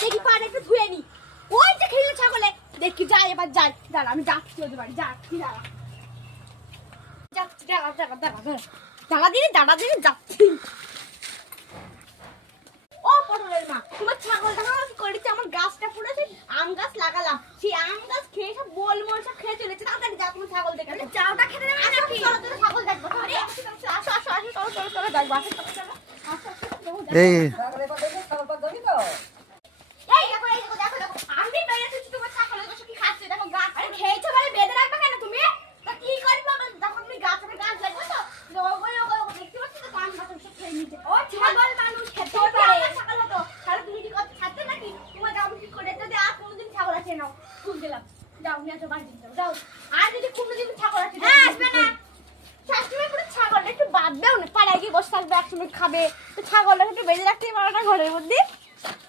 দেখি পাটা একটু ধুয়ে নি। ওই যে খেয়ে ছাগলে দেখি যাই এবার যাই। দাঁড়া আমি যাচ্ছি ওদের বাড়ি যাচ্ছি দাঁড়া। যাচ্ছি দাঁড়া দাঁড়া দাঁড়া দাঁড়া দিদি যাচ্ছি। ও পটলের মা তোমার ছাগল দেখা কি করেছে আমার গাছটা পুড়েছে আম গাছ লাগালাম সেই আম গাছ খেয়ে সব বল মল সব খেয়ে চলেছে তাড়াতাড়ি যা তোমার ছাগল দেখে চাওটা খেতে দেবে না কি চলো চলো ছাগল দেখবো আরে আসো আসো আসো আসো চলো চলো চলো দেখবো আসো চলো চলো আসো এই এই দেখো দেখো আমি বেরিয়ে এসেছি তোমার ছাগল দেখো কি খাচ্ছে দেখো গাছ আরে খেয়েছো মানে বেঁধে রাখবে কেন তুমি তা কি করবে যখন তুমি গাছ লাগবে তো ওই দেখতে পাচ্ছ তো কান গাছ সব খেয়ে নিচ্ছে ও ছাগল মানুষ খেতে পারে ছাগল তো তাহলে তুমি কি করতে ছাড়তে নাকি তোমার যাও কি করে যদি আর কোনোদিন ছাগল আছে নাও খুব দিলাম যাও নিয়ে আসো বাড়ি যাও আর যদি কোনোদিন ছাগল আছে আসবে না সবসময় পুরো ছাগল একটু বাদ দাও না পাড়ায় গিয়ে বসে থাকবে একসময় খাবে তো ছাগলটা একটু বেঁধে রাখতেই পারো না ঘরের মধ্যে